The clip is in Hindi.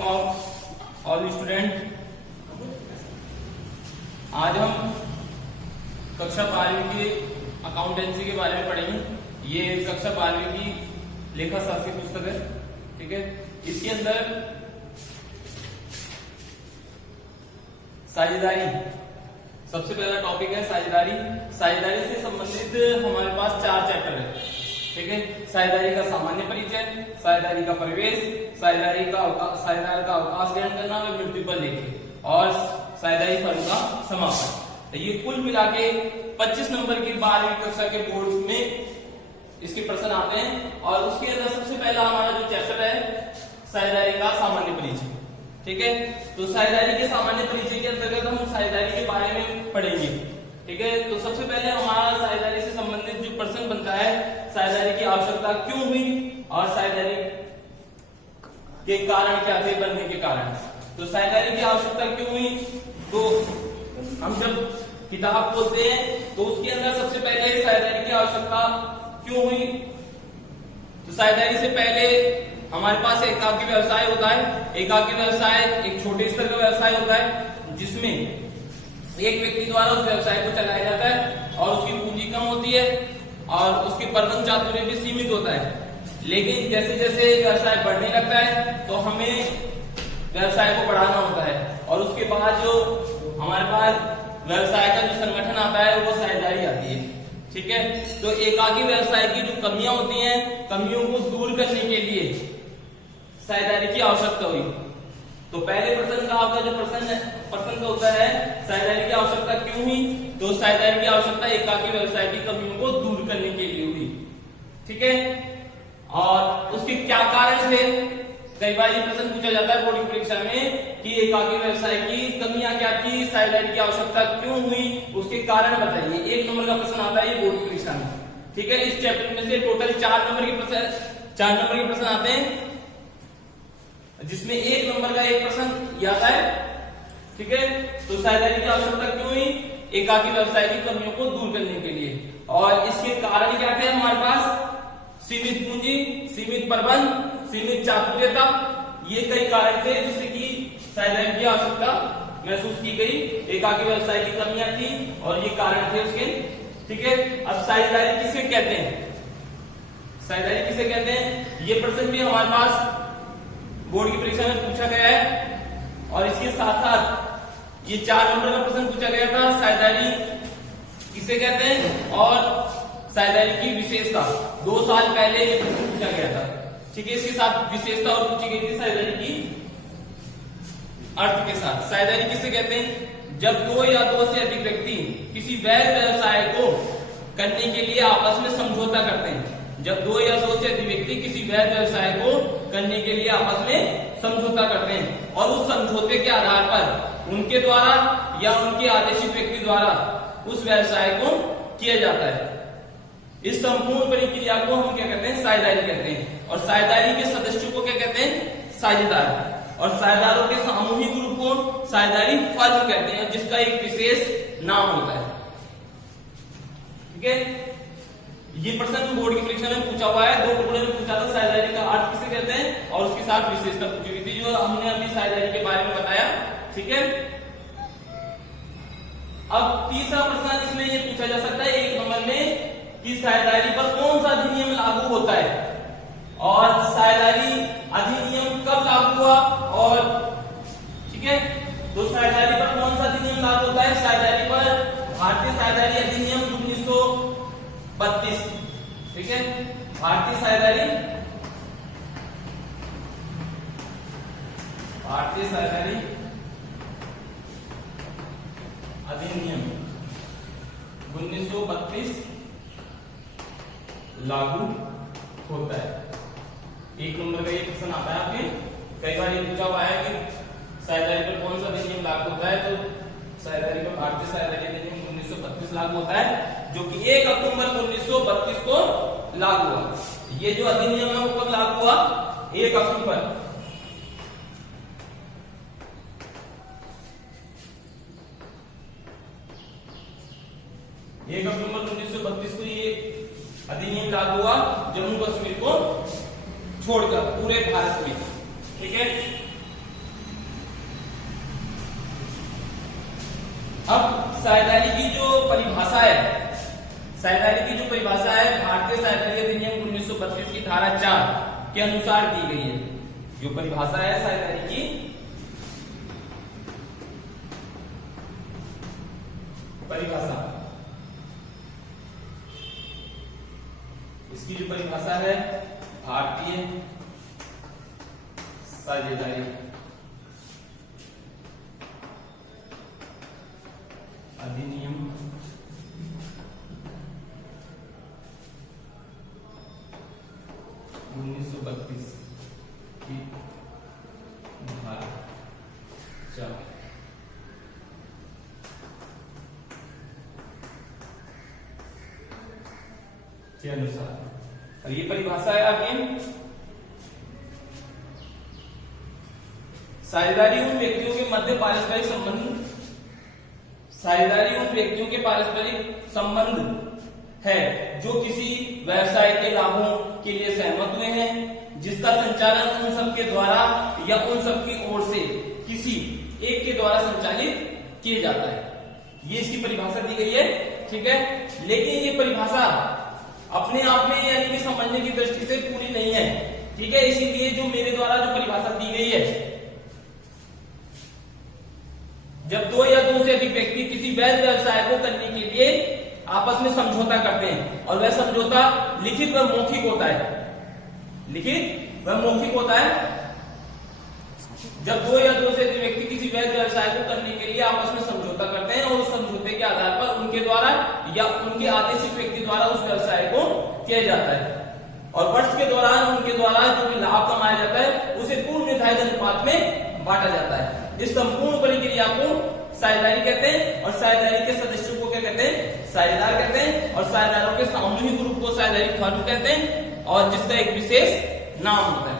Morning of all student. आज हम कक्षा 12वीं की अकाउंटेंसी के बारे में पढ़ेंगे। ये कक्षा 12वीं की लेखा शास्त्र की पुस्तक है, ठीक है। इसके अंदर साझेदारी सबसे पहला टॉपिक है। साझेदारी से संबंधित हमारे पास 4 चैप्टर है, ठीक है। साझेदारी का सामान्य परिचय, साझेदारी का परिवेश, साझेदार का अवकाश ग्रहण करना व मृत्यु पर लेखे, और साझेदारी फर्म का समापन। तो ये कुल मिला के 25 नंबर की 12वीं कक्षा के बोर्ड में इसके प्रश्न आते हैं। और उसके अंदर सबसे पहला हमारा जो चैप्टर है साझेदारी का सामान्य परिचय, ठीक है। तो साझेदारी के सामान्य परिचय के अंतर्गत हम साझेदारी के बारे में पढ़ेंगे, ठीक है। तो सबसे पहले हमारा साझेदारी से संबंधित जो प्रश्न बनता है, साझेदारी की आवश्यकता क्यों हुई और साझेदारी के कारण क्या थे, बनने के कारण। तो साझेदारी की आवश्यकता क्यों हुई, तो हम जब किताब खोलते हैं तो उसके अंदर सबसे पहले साझेदारी की आवश्यकता क्यों हुई। तो साझेदारी से पहले हमारे पास एकाकी व्यवसाय होता है। एकाकी व्यवसाय एक छोटे स्तर का व्यवसाय होता है जिसमें एक व्यक्ति द्वारा उस व्यवसाय को चलाया जाता है और उसकी पूंजी कम होती है और उसके प्रबंधन चातुर्य भी सीमित होता है। लेकिन जैसे जैसे व्यवसाय बढ़ने लगता है तो हमें व्यवसाय को बढ़ाना होता है और उसके बाद जो हमारे पास व्यवसाय का जो संगठन आता है वो साझेदारी आती है, ठीक है। तो एकाकी व्यवसाय की जो कमियां होती हैं, कमियों को दूर करने के लिए साझेदारी की आवश्यकता हुई। तो पहले प्रश्न का आपका जो प्रश्न का उत्तर है साझेदारी की आवश्यकता क्यों हुई। तो साझेदारी की आवश्यकता एकाकी व्यवसाय की कमियों को दूर करने के लिए हुई, ठीक है। और उसके क्या कारण थे, कई बार ये प्रश्न पूछा जाता है बोर्ड की परीक्षा में कि एकाकी व्यवसाय की कमियां क्या थी, साझेदारी की आवश्यकता क्यों हुई, उसके कारण बताइए। 1 नंबर का प्रश्न आता है ये बोर्ड की परीक्षा में, ठीक है। इस चैप्टर में से टोटल 4 नंबर के प्रश्न आते हैं जिसमें 1 नंबर का एक प्रश्न आता है, ठीक है। तो साझेदारी की आवश्यकता क्यों हुई, एकाकी व्यवसाय की कमियों को दूर करने के लिए। और इसके कारण क्या थे हमारे पास, सीमित पूंजी, सीमित प्रबंध, सीमित चातुर्यता, ये कई कारण थे जिससे कि साझेदारी की आवश्यकता महसूस की गई। एकाकी व्यवसाय की कमियां थी और ये कारण थे उसके, ठीक है। अब साझेदारी किसे कहते हैं, साझेदारी किसे कहते हैं, ये प्रश्न भी हमारे पास बोर्ड की परीक्षा में पूछा गया है। और इसके साथ साथ ये 4 नंबर का प्रश्न पूछा गया था, साझेदारी किसे कहते हैं और साझेदारी की विशेषता। 2 साल पहले ये प्रश्न पूछा गया था, ठीक है। इसके साथ विशेषता और पूछी गई थी साझेदारी की अर्थ के साथ। साझेदारी किसे कहते हैं, जब 2 या 2 से अधिक व्यक्ति किसी वैध व्यवसाय को करने के लिए आपस में समझौता करते हैं। जब 2 या 2 से अधिक व्यक्ति किसी वैध व्यवसाय को करने के लिए आपस में समझौता करते हैं और उस समझौते के आधार पर उनके द्वारा या उनके आदेशित व्यक्ति द्वारा उस व्यवसाय को किया जाता है। इस संपूर्ण प्रक्रिया को हम क्या कहते हैं, साझेदारी कहते हैं। और साझेदारी के सदस्यों को क्या कहते हैं, साझेदार। और साझेदारों के सामूहिक रूप को साझेदारी फर्म कहते हैं जिसका एक विशेष नाम होता है, ठीक है। ये प्रश्न बोर्ड की परीक्षा में पूछा हुआ है, 2 टुकड़े में पूछा था, साझेदारी का अर्थ किसे कहते हैं और उसके साथ विशेषता पूछी हुई थी जो हमने अभी साझेदारी के बारे में बताया, ठीक है। अब तीसरा प्रश्न इसमें ये पूछा जा सकता है 1 नंबर में कि साझेदारी पर कौन सा अधिनियम लागू होता है और साझेदारी अधिनियम कब लागू हुआ, और ठीक है। तो साझेदारी पर कौन सा अधिनियम लागू होता है, साझेदारी पर भारतीय साझेदारी अधिनियम 1932, ठीक है। भारतीय साझेदारी अधिनियम 1932 लागू होता है। 1 नंबर का ये प्रश्न आता है आपके, कई बार ये पूछा हुआ है कि साझेदारी पर कौन सा अधिनियम लागू होता है। तो साझेदारी पर भारतीय साझेदारी अधिनियम 1932 लागू होता है जो कि 1 अक्टूबर 1932 को लागू हुआ। ये जो अधिनियम है वो कब लागू हुआ, 1 अक्टूबर 1932 को ये अधिनियम लागू हुआ जम्मू कश्मीर को छोड़कर पूरे भारत में, ठीक है। साझेदारी की जो परिभाषा है, साझेदारी की जो परिभाषा है भारतीय साझेदारी अधिनियम 1932 की धारा 4 के अनुसार दी गई है। जो परिभाषा है साझेदारी की परिभाषा, इसकी जो परिभाषा है भारतीय साझेदारी अधिनियम 1932 की धारा 4 के अनुसार, और ये परिभाषा है आपकी साझेदारी उन व्यक्तियों के मध्य पारस्परिक संबंध, साझेदारी उन व्यक्तियों के पारस्परिक संबंध है जो किसी व्यवसाय के लाभों के लिए सहमत हुए हैं, जिसका संचालन उन सब के द्वारा या उन सब की ओर से किसी एक के द्वारा संचालित किया जाता है। ये इसकी परिभाषा दी गई है, ठीक है। लेकिन ये परिभाषा अपने आप में यानी कि समझने की दृष्टि से पूरी नहीं है, ठीक है। इसीलिए जो मेरे द्वारा जो परिभाषा दी गई है, जब दो या दो से अधिक व्यक्ति किसी वैध व्यवसाय को करने के लिए आपस में समझौता करते हैं और वह समझौता लिखित व मौखिक होता है, लिखित व मौखिक होता है। जब दो या दो से अधिक व्यक्ति किसी वैध व्यवसाय को करने के लिए आपस में समझौता करते हैं और उस समझौते के आधार पर उनके द्वारा या उनके आदेशित व्यक्ति द्वारा उस व्यवसाय को किया जाता है और वर्ष के दौरान उनके द्वारा जो भी लाभ कमाया जाता है उसे पूर्व निर्धारित अनुपात में बांटा जाता है। इस संपूर्ण प्रक्रिया को साझेदारी कहते हैं और साझेदारी के सदस्यों को क्या कहते हैं, साझेदार कहते हैं, और साझेदारों के सामूहिक ग्रुप को साझेदारी फर्म कहते हैं और जिसका एक विशेष नाम होता है।